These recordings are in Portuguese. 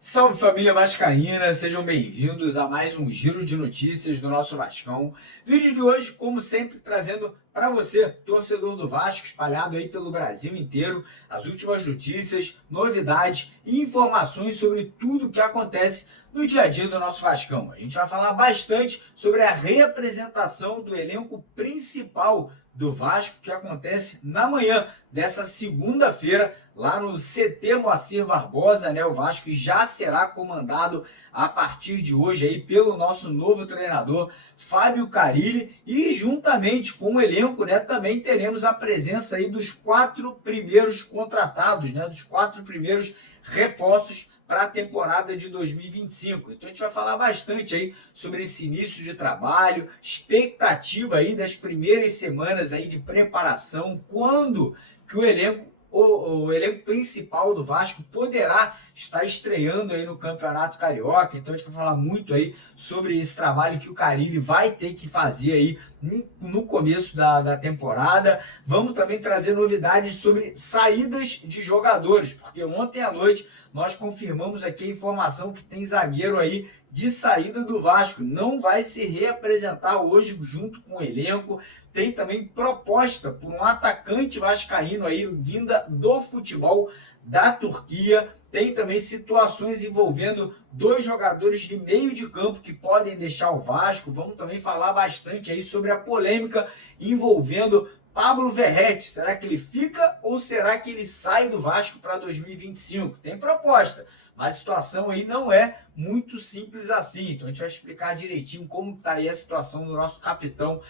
Salve família vascaína, sejam bem-vindos a mais um giro de notícias do nosso Vascão. Vídeo de hoje, como sempre, trazendo para você, torcedor do Vasco, espalhado aí pelo Brasil inteiro, as últimas notícias, novidades e informações sobre tudo o que acontece no dia a dia do nosso Vascão. A gente vai falar bastante sobre a reapresentação do elenco principal do Vasco, que acontece na manhã dessa segunda-feira, lá no CT Moacir Barbosa, né? O Vasco já será comandado a partir de hoje aí pelo nosso novo treinador, Fábio Carille, e juntamente com o elenco, né, também teremos a presença aí dos 4 primeiros contratados, né, dos 4 primeiros reforços para a temporada de 2025. Então a gente vai falar bastante aí sobre esse início de trabalho, expectativa aí das primeiras semanas aí de preparação, quando que o elenco principal do Vasco poderá estar estreando aí no Campeonato Carioca. Então a gente vai falar muito aí sobre esse trabalho que o Carille vai ter que fazer aí no começo da temporada. Vamos também trazer novidades sobre saídas de jogadores, porque ontem à noite nós confirmamos aqui a informação que tem zagueiro aí de saída do Vasco. Não vai se reapresentar hoje junto com o elenco. Tem também proposta por um atacante vascaíno aí, vinda do futebol da Turquia. Tem também situações envolvendo 2 jogadores de meio de campo que podem deixar o Vasco. Vamos também falar bastante aí sobre a polêmica envolvendo Pablo Verratti. Será que ele fica ou será que ele sai do Vasco para 2025? Tem proposta, mas a situação aí não é muito simples assim. Então a gente vai explicar direitinho como está aí a situação do nosso capitão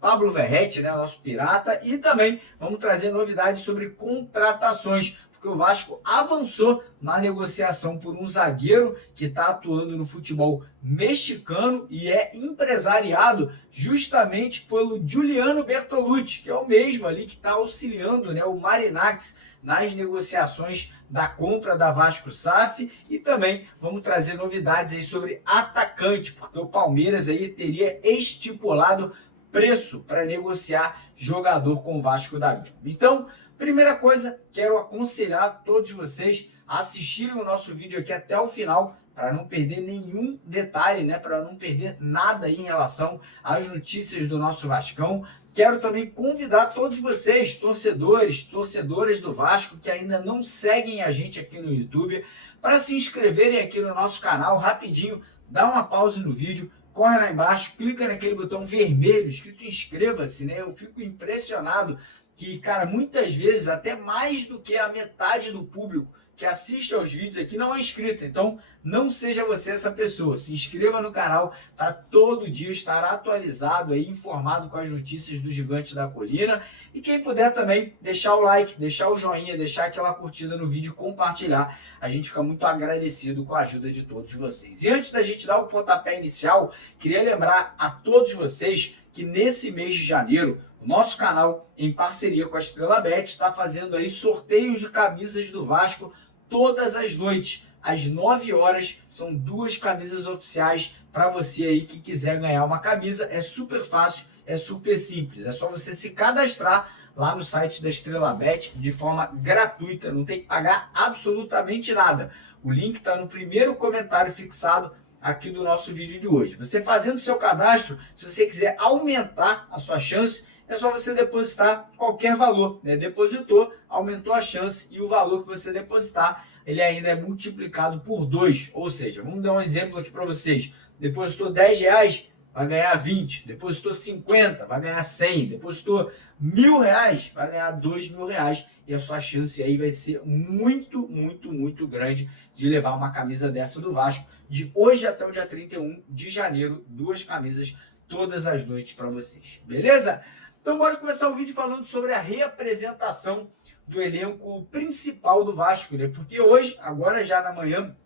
Pablo Verratti, né, nosso pirata, e também vamos trazer novidades sobre contratações, porque o Vasco avançou na negociação por um zagueiro que está atuando no futebol mexicano e é empresariado justamente pelo Giuliano Bertolucci, que é o mesmo ali que está auxiliando, né, o Marinakis nas negociações da compra da Vasco SAF. E também vamos trazer novidades aí sobre atacante, porque o Palmeiras aí teria estipulado preço para negociar jogador com o Vasco da Gama. Então, primeira coisa, quero aconselhar todos vocês a assistirem o nosso vídeo aqui até o final, para não perder nenhum detalhe, né? Para não perder nada aí em relação às notícias do nosso Vascão. Quero também convidar todos vocês, torcedoras do Vasco, que ainda não seguem a gente aqui no YouTube, para se inscreverem aqui no nosso canal rapidinho. Dá uma pausa no vídeo, corre lá embaixo, clica naquele botão vermelho escrito inscreva-se, né? Eu fico impressionado que, cara, muitas vezes até mais do que a metade do público que assiste aos vídeos aqui não é inscrito. Então não seja você essa pessoa, se inscreva no canal para todo dia estar atualizado aí, informado com as notícias do Gigante da Colina. E quem puder também deixar o like, deixar o joinha, deixar aquela curtida no vídeo, compartilhar, a gente fica muito agradecido com a ajuda de todos vocês. E antes da gente dar o pontapé inicial, queria lembrar a todos vocês que nesse mês de janeiro o nosso canal, em parceria com a Estrela Bet, está fazendo aí sorteios de camisas do Vasco todas as noites. Às 9 horas, são 2 camisas oficiais para você aí que quiser ganhar uma camisa. É super fácil, é super simples. É só você se cadastrar lá no site da Estrela Bet de forma gratuita. Não tem que pagar absolutamente nada. O link está no primeiro comentário fixado aqui do nosso vídeo de hoje. Você fazendo seu cadastro, se você quiser aumentar a sua chance, é só você depositar qualquer valor, né? Depositou, aumentou a chance e o valor que você depositar, ele ainda é multiplicado por 2. Ou seja, vamos dar um exemplo aqui para vocês. Depositou R$10, vai ganhar 20. Depositou 50, vai ganhar 100. Depositou R$1.000, vai ganhar R$2.000. E a sua chance aí vai ser muito, muito, muito grande de levar uma camisa dessa do Vasco. De hoje até o dia 31 de janeiro, 2 camisas todas as noites para vocês. Beleza? Então bora começar o vídeo falando sobre a reapresentação do elenco principal do Vasco, né? Porque hoje, agora já na manhã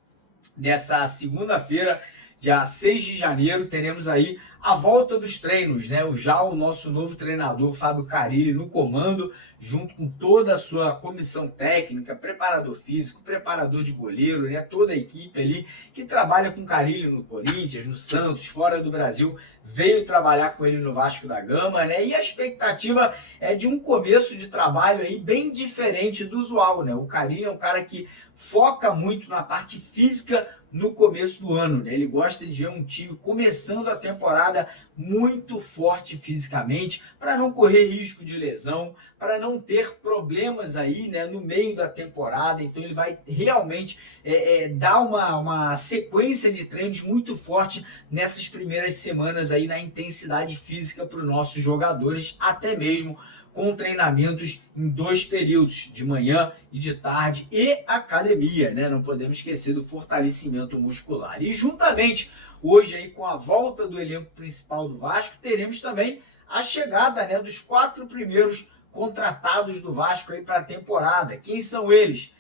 dessa segunda-feira, dia 6 de janeiro, teremos aí a volta dos treinos, né? Já o nosso novo treinador, Fábio Carille, no comando, junto com toda a sua comissão técnica, preparador físico, preparador de goleiro, né? Toda a equipe ali que trabalha com Carille no Corinthians, no Santos, fora do Brasil, veio trabalhar com ele no Vasco da Gama, né? E a expectativa é de um começo de trabalho aí bem diferente do usual, né? O Carille é um cara que foca muito na parte física no começo do ano, né? Ele gosta de ver um time começando a temporada muito forte fisicamente, para não correr risco de lesão, para não ter problemas aí, né, no meio da temporada. Então ele vai realmente dar uma sequência de treinos muito forte nessas primeiras semanas aí na intensidade física para os nossos jogadores, até mesmo com treinamentos em 2 períodos, de manhã e de tarde, e academia, né? Não podemos esquecer do fortalecimento muscular. E juntamente, hoje aí com a volta do elenco principal do Vasco, teremos também a chegada, né, dos 4 primeiros contratados do Vasco aí para a temporada. Quem são eles?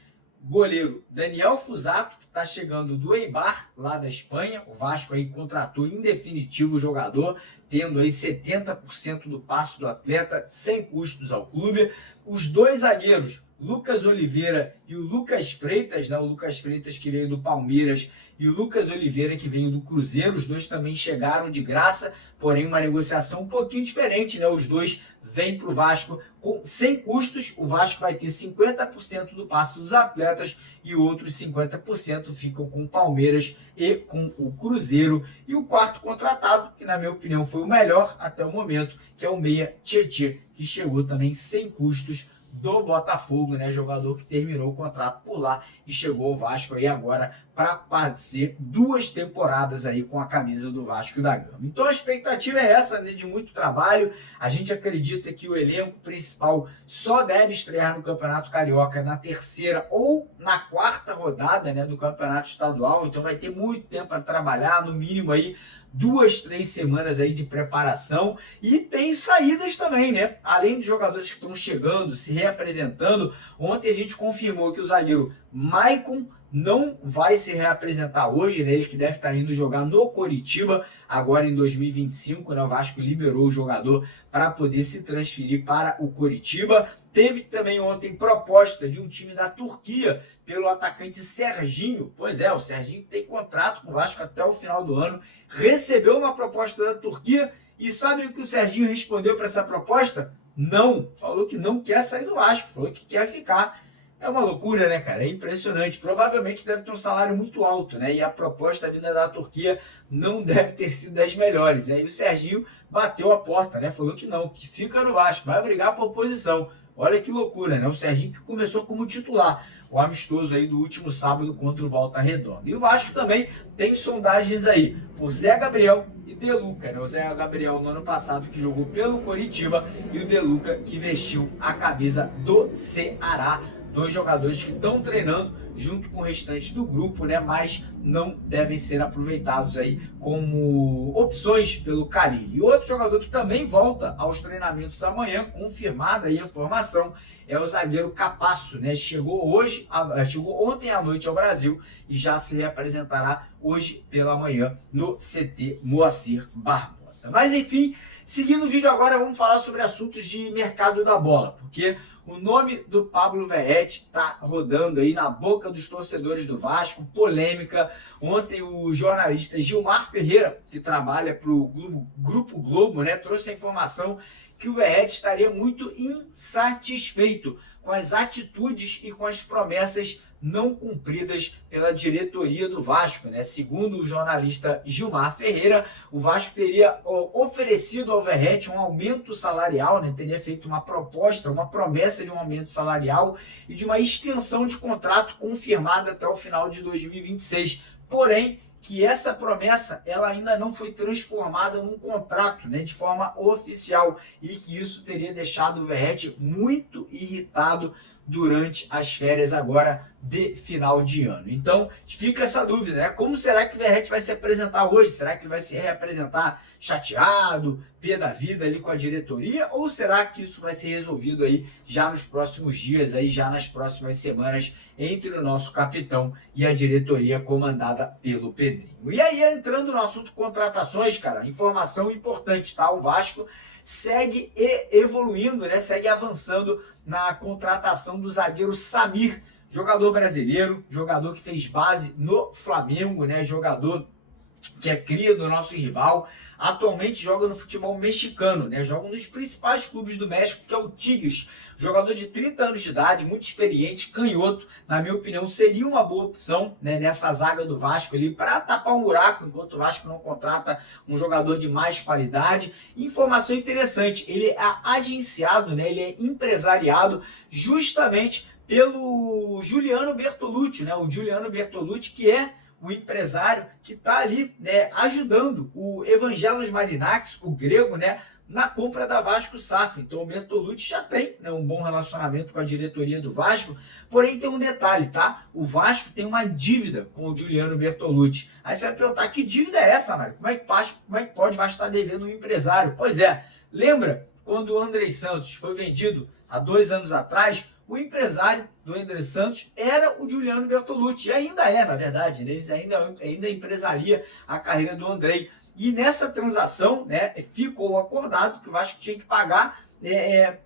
Goleiro Daniel Fusato, que está chegando do Eibar, lá da Espanha. O Vasco aí contratou em definitivo o jogador, tendo aí 70% do passe do atleta sem custos ao clube. Os 2 zagueiros, Lucas Oliveira e o Lucas Freitas, né? O Lucas Freitas que veio do Palmeiras e o Lucas Oliveira que veio do Cruzeiro. Os 2 também chegaram de graça, porém uma negociação um pouquinho diferente, né? Os 2 vêm para o Vasco sem custos. O Vasco vai ter 50% do passe dos atletas e outros 50% ficam com o Palmeiras e com o Cruzeiro. E o 4º contratado, que na minha opinião foi o melhor até o momento, que é o meia Tietê, que chegou também sem custos do Botafogo, né? Jogador que terminou o contrato por lá e chegou ao Vasco aí agora para fazer 2 temporadas aí com a camisa do Vasco da Gama. Então a expectativa é essa, né? De muito trabalho. A gente acredita que o elenco principal só deve estrear no Campeonato Carioca na 3ª ou na 4ª rodada, né, do Campeonato Estadual. Então vai ter muito tempo para trabalhar, no mínimo aí 2, 3 semanas aí de preparação. E tem saídas também, né? Além dos jogadores que estão chegando, se reapresentando. Ontem a gente confirmou que o zagueiro Maicon não vai se reapresentar hoje, né? Ele que deve estar indo jogar no Coritiba agora em 2025, né? O Vasco liberou o jogador para poder se transferir para o Coritiba. Teve também ontem proposta de um time da Turquia pelo atacante Serginho. Pois é, o Serginho tem contrato com o Vasco até o final do ano. Recebeu uma proposta da Turquia e sabe o que o Serginho respondeu para essa proposta? Não. Falou que não quer sair do Vasco, falou que quer ficar. É uma loucura, né, cara? É impressionante. Provavelmente deve ter um salário muito alto, né? E a proposta vinda da Turquia não deve ter sido das melhores, né? E o Serginho bateu a porta, né? Falou que não, que fica no Vasco, vai brigar por posição. Olha que loucura, né? O Serginho que começou como titular, o amistoso aí do último sábado contra o Volta Redonda. E o Vasco também tem sondagens aí por Zé Gabriel e De Luca, né? O Zé Gabriel no ano passado que jogou pelo Coritiba e o De Luca que vestiu a camisa do Ceará. 2 jogadores que estão treinando junto com o restante do grupo, né? Mas não devem ser aproveitados aí como opções pelo Carille. E outro jogador que também volta aos treinamentos amanhã, confirmada aí a informação, é o zagueiro Capasso, né? Chegou ontem à noite ao Brasil e já se reapresentará hoje pela manhã no CT Moacir Barbosa. Mas enfim, seguindo o vídeo agora, vamos falar sobre assuntos de mercado da bola, porque o nome do Pablo Verratti está rodando aí na boca dos torcedores do Vasco, polêmica. Ontem o jornalista Gilmar Ferreira, que trabalha para o Grupo Globo, né, trouxe a informação que o Verratti estaria muito insatisfeito com as atitudes e com as promessas não cumpridas pela diretoria do Vasco, né? Segundo o jornalista Gilmar Ferreira, o Vasco teria oferecido ao Verratti um aumento salarial, né? Teria feito uma proposta, uma promessa de um aumento salarial e de uma extensão de contrato confirmada até o final de 2026. Porém, que essa promessa ela ainda não foi transformada num contrato, né, de forma oficial, e que isso teria deixado o Verratti muito irritado durante as férias agora de final de ano. Então fica essa dúvida, né? Como será que o Verratti vai se apresentar hoje? Será que ele vai se reapresentar chateado, pé da vida ali com a diretoria? Ou será que isso vai ser resolvido aí já nos próximos dias, aí já nas próximas semanas, entre o nosso capitão e a diretoria comandada pelo Pedrinho? E aí, entrando no assunto contratações, cara, informação importante, tá? O Vasco segue evoluindo, né? Segue avançando na contratação do zagueiro Samir, jogador brasileiro, jogador que fez base no Flamengo, né? Jogador que é cria do nosso rival, atualmente joga no futebol mexicano, né? Joga um dos principais clubes do México, que é o Tigres. Jogador de 30 anos de idade, muito experiente, canhoto, na minha opinião, seria uma boa opção, né, nessa zaga do Vasco ali, para tapar um buraco, enquanto o Vasco não contrata um jogador de mais qualidade. Informação interessante, ele é agenciado, né, ele é empresariado justamente pelo Giuliano Bertolucci, né? O Giuliano Bertolucci, que é o empresário que está ali, né, ajudando o Evangelos Marinakis, o grego, né, na compra da Vasco SAF. Então o Bertolucci já tem, né, um bom relacionamento com a diretoria do Vasco, porém tem um detalhe, tá? O Vasco tem uma dívida com o Giuliano Bertolucci. Aí você vai perguntar, que dívida é essa, Mário? Como é que pode o Vasco estar devendo um empresário? Pois é, lembra quando o Andrei Santos foi vendido há 2 anos atrás? O empresário do André Santos era o Giuliano Bertolucci, e ainda é, na verdade, né? Eles ainda empresaria a carreira do Andrei. E nessa transação, né, ficou acordado que o Vasco tinha que pagar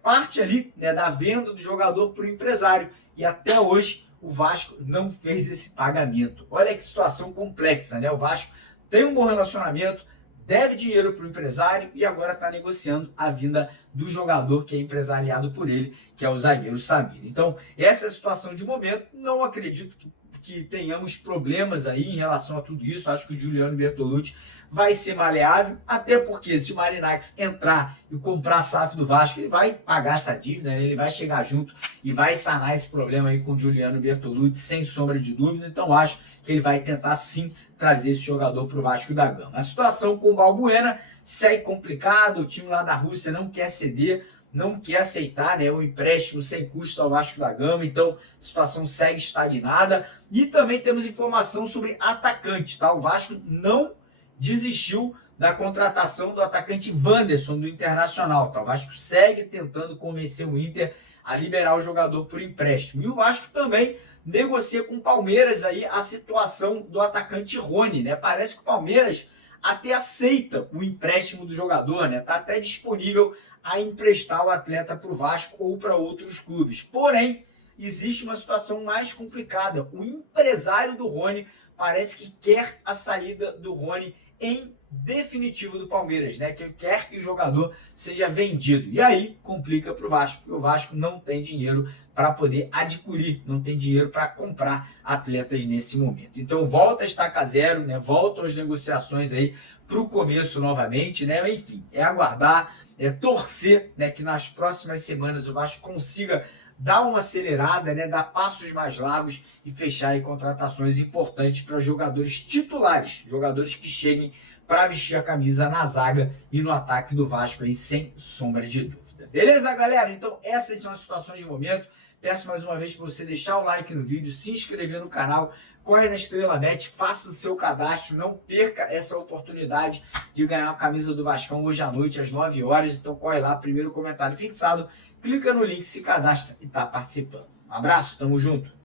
parte ali, né, da venda do jogador para o empresário. E até hoje o Vasco não fez esse pagamento. Olha que situação complexa, né? O Vasco tem um bom relacionamento, deve dinheiro para o empresário e agora está negociando a vinda do jogador que é empresariado por ele, que é o zagueiro Samir. Então, essa é a situação de momento. Não acredito que tenhamos problemas aí em relação a tudo isso. Acho que o Giuliano Bertolucci vai ser maleável, até porque se o Marinakis entrar e comprar a SAF do Vasco, ele vai pagar essa dívida, né? Ele vai chegar junto e vai sanar esse problema aí com o Giuliano Bertolucci, sem sombra de dúvida. Então, acho que ele vai tentar sim trazer esse jogador para o Vasco da Gama. A situação com o Balbuena segue complicada, o time lá da Rússia não quer ceder, não quer aceitar, né, o empréstimo sem custo ao Vasco da Gama, então a situação segue estagnada. E também temos informação sobre atacante, tá? O Vasco não desistiu da contratação do atacante Wanderson do Internacional, tá? O Vasco segue tentando convencer o Inter a liberar o jogador por empréstimo. E o Vasco também negocia com o Palmeiras aí a situação do atacante Rony, né? Parece que o Palmeiras até aceita o empréstimo do jogador, né? Tá até disponível a emprestar o atleta para o Vasco ou para outros clubes. Porém, existe uma situação mais complicada. O empresário do Rony parece que quer a saída do Rony em definitivo do Palmeiras, né? Que quer que o jogador seja vendido. E aí complica para o Vasco, porque o Vasco não tem dinheiro para poder adquirir, não tem dinheiro para comprar atletas nesse momento. Então volta a estaca zero, né? Voltam as negociações aí para o começo novamente, né? Enfim, é aguardar, é torcer, né, que nas próximas semanas o Vasco consiga dar uma acelerada, né, dar passos mais largos e fechar aí contratações importantes para jogadores titulares, jogadores que cheguem para vestir a camisa na zaga e no ataque do Vasco aí, sem sombra de dúvida. Beleza, galera? Então essas são as situações de momento. Peço mais uma vez para você deixar o like no vídeo, se inscrever no canal, corre na Estrela Bet, faça o seu cadastro, não perca essa oportunidade de ganhar a camisa do Vascão hoje à noite, às 9 horas. Então corre lá, primeiro comentário fixado, clica no link, se cadastra e está participando. Um abraço, tamo junto!